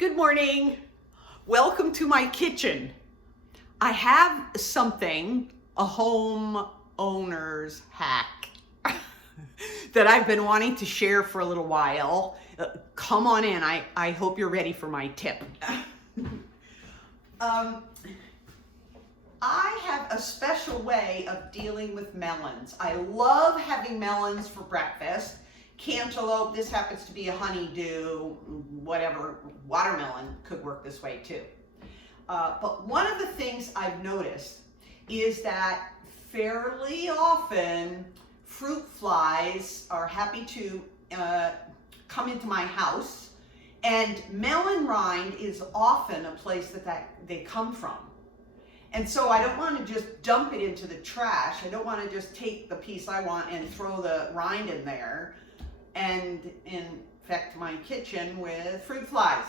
Good morning. Welcome to my kitchen. I have something, a home owner's hack that I've been wanting to share for a little while. Come on in. I hope you're ready for my tip. I have a special way of dealing with melons. I love having melons for breakfast. Cantaloupe, this happens to be a honeydew, whatever, watermelon could work this way too. But one of the things I've noticed is that fairly often fruit flies are happy to come into my house, and melon rind is often a place that they come from. And so I don't want to just dump it into the trash. I don't want to just take the piece I want and throw the rind in there and infect my kitchen with fruit flies.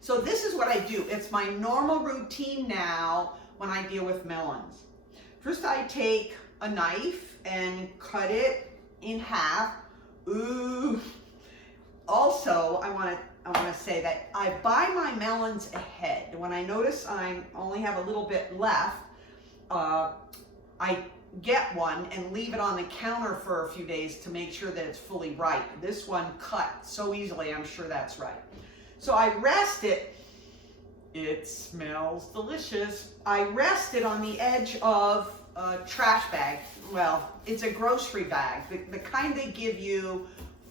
So this is what I do. It's my normal routine now when I deal with melons. First I take a knife and cut it in half. Ooh. Also, I want to say that I buy my melons ahead. When I notice I only have a little bit left, I get one and leave it on the counter for a few days to make sure that it's fully ripe. This one cut so easily, I'm sure that's right. So I rest it. It smells delicious. I rest it on the edge of a trash bag. Well, it's a grocery bag, the kind they give you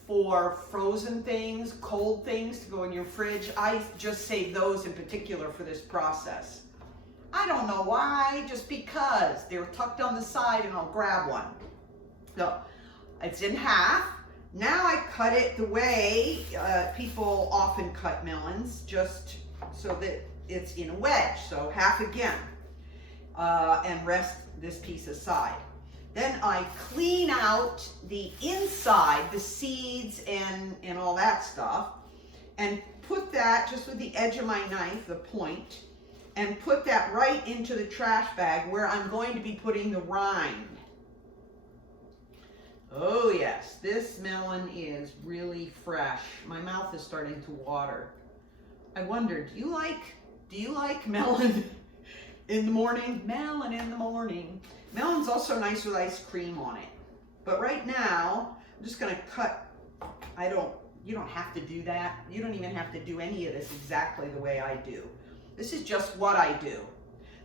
for frozen things, cold things to go in your fridge. I just save those in particular for this process. I don't know why, just because. They're tucked on the side and I'll grab one. So it's in half. Now I cut it the way people often cut melons, just so that it's in a wedge. So half again, and rest this piece aside. Then I clean out the inside, the seeds and all that stuff, and put that just with the edge of my knife, the point, and put that right into the trash bag where I'm going to be putting the rind. Oh yes, this melon is really fresh. My mouth is starting to water. I wonder, do you like melon in the morning? Melon in the morning. Melon's also nice with ice cream on it. But right now, I'm just gonna cut. You don't have to do that. You don't even have to do any of this exactly the way I do. This is just what I do.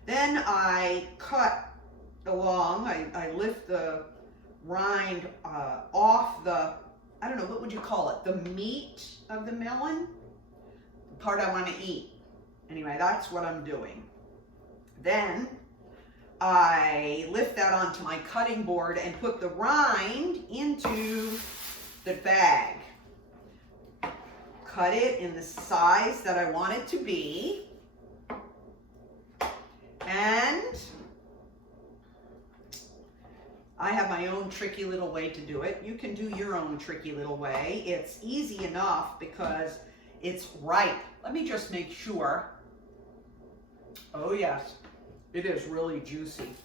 Then I cut along, I lift the rind off the, I don't know, what would you call it? The meat of the melon? The part I want to eat. Anyway, that's what I'm doing. Then I lift that onto my cutting board and put the rind into the bag. Cut it in the size that I want it to be. And I have my own tricky little way to do it. You can do your own tricky little way. It's easy enough because it's ripe. Let me just make sure. Oh yes, it is really juicy.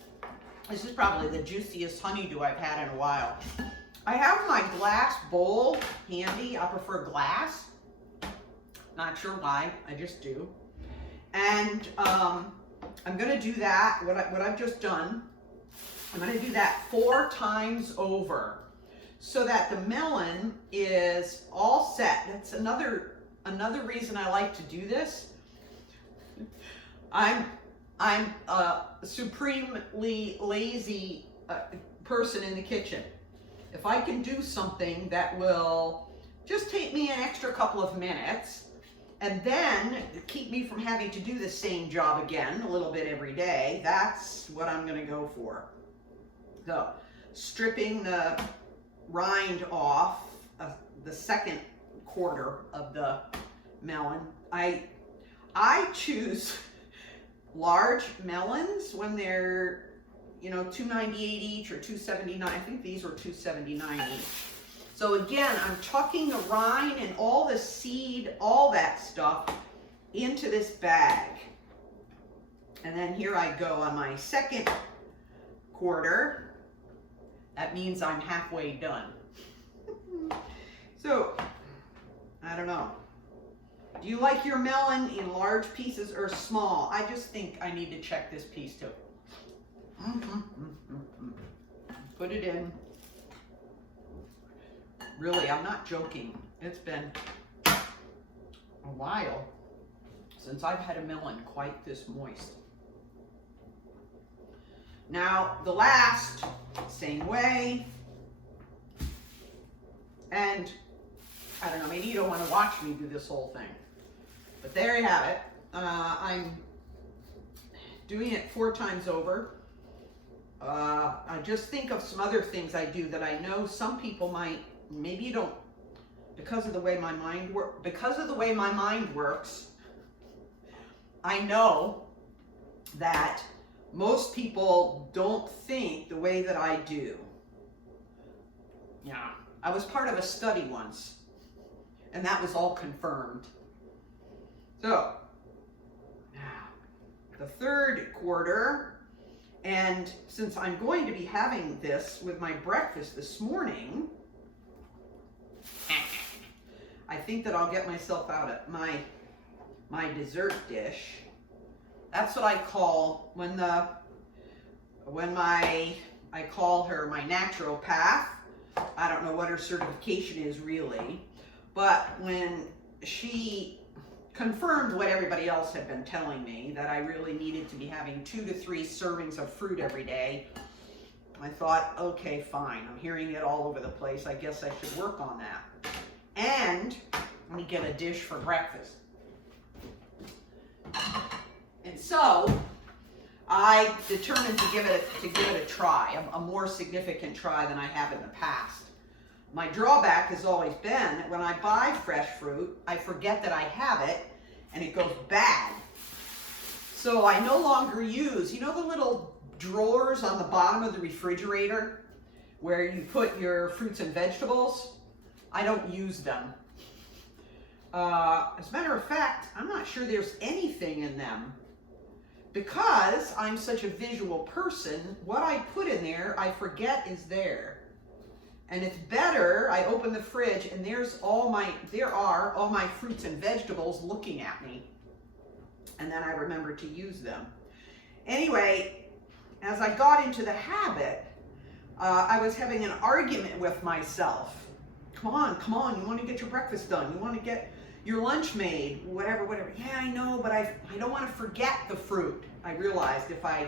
This is probably the juiciest honeydew I've had in a while. I have my glass bowl handy. I prefer glass. Not sure why, I just do. And I'm gonna do that, what I've just done. I'm gonna do that 4 times over so that the melon is all set. That's another reason I like to do this. I'm a supremely lazy person in the kitchen. If I can do something that will just take me an extra couple of minutes and then keep me from having to do the same job again a little bit every day, that's what I'm gonna go for. So, stripping the rind off the second quarter of the melon. I choose large melons when they're, $2.98 each or $2.79. I think these were $2.79 each. So again, I'm tucking the rind and all the seed, all that stuff into this bag. And then here I go on my second quarter. That means I'm halfway done. So, I don't know. Do you like your melon in large pieces or small? I just think I need to check this piece too. Put it in. Really, I'm not joking. It's been a while since I've had a melon quite this moist. Now, the last, same way. And I don't know, maybe you don't want to watch me do this whole thing. But there you have it. I'm doing it 4 times over. I just think of some other things I do that I know some people might, maybe you don't, because of the way my mind works, I know that most people don't think the way that I do. Yeah, I was part of a study once, and that was all confirmed. So, now, the 3rd quarter, and since I'm going to be having this with my breakfast this morning, I think that I'll get myself out of my dessert dish. That's what I call I call her my naturopath. I don't know what her certification is really, but when she confirmed what everybody else had been telling me, that I really needed to be having 2 to 3 servings of fruit every day, I thought, okay, fine. I'm hearing it all over the place. I guess I should work on that. And let me get a dish for breakfast. And so I determined to give it a try, a more significant try than I have in the past. My drawback has always been that when I buy fresh fruit, I forget that I have it and it goes bad. So I no longer use, you know the little drawers on the bottom of the refrigerator where you put your fruits and vegetables? I don't use them. As a matter of fact, I'm not sure there's anything in them. Because I'm such a visual person, what I put in there, I forget is there. And it's better, I open the fridge and there are all my fruits and vegetables looking at me. And then I remember to use them. Anyway, as I got into the habit, I was having an argument with myself. Come on, you want to get your breakfast done. You want to get your lunch made, whatever. Yeah, I know, but I don't want to forget the fruit. I realized if I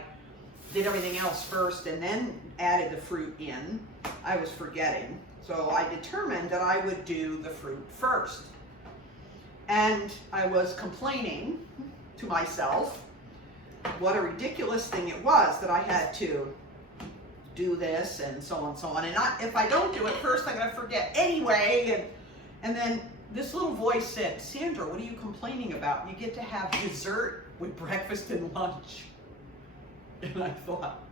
did everything else first and then added the fruit in, I was forgetting. So I determined that I would do the fruit first. And I was complaining to myself what a ridiculous thing it was that I had to do this and so on and so on. And if I don't do it first, I'm going to forget anyway. And then this little voice said, Sandra, what are you complaining about? You get to have dessert with breakfast and lunch. And I thought,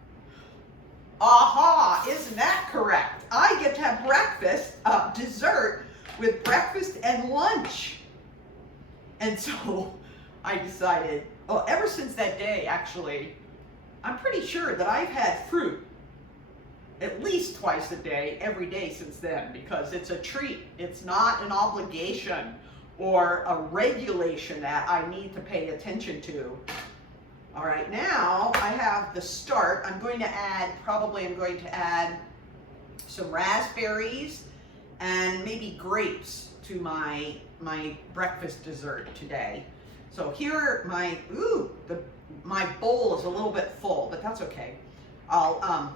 aha, isn't that correct? I get to have dessert with breakfast and lunch. And so I decided, ever since that day, actually, I'm pretty sure that I've had fruit at least twice a day, every day since then, because it's a treat. It's not an obligation or a regulation that I need to pay attention to. All right, now I have the start. I'm going to add some raspberries and maybe grapes to my breakfast dessert today. So here my bowl is a little bit full, but that's okay. I'll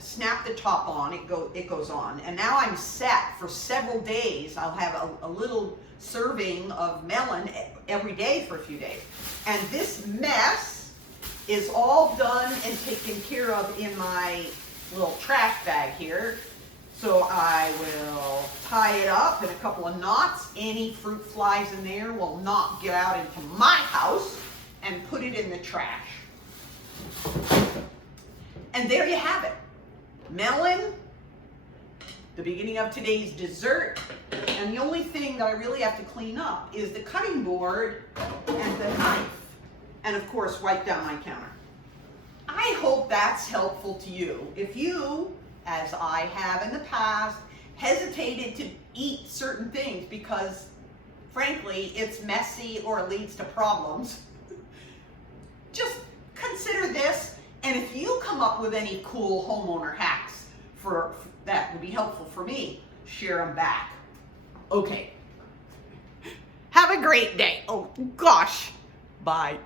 snap the top on, it goes on. And now I'm set for several days. I'll have a little serving of melon every day for a few days. And this mess is all done and taken care of in my little trash bag here. So I will tie it up in a couple of knots. Any fruit flies in there will not get out into my house, and put it in the trash. And there you have it. Melon, the beginning of today's dessert, and the only thing that I really have to clean up is the cutting board and the knife, and of course wipe down my counter. I hope that's helpful to you. If you, as I have in the past, hesitated to eat certain things because frankly, it's messy or leads to problems, just consider this. And if you come up with any cool homeowner hacks that would be helpful for me, share them back. Okay. Have a great day. Oh gosh. Bye.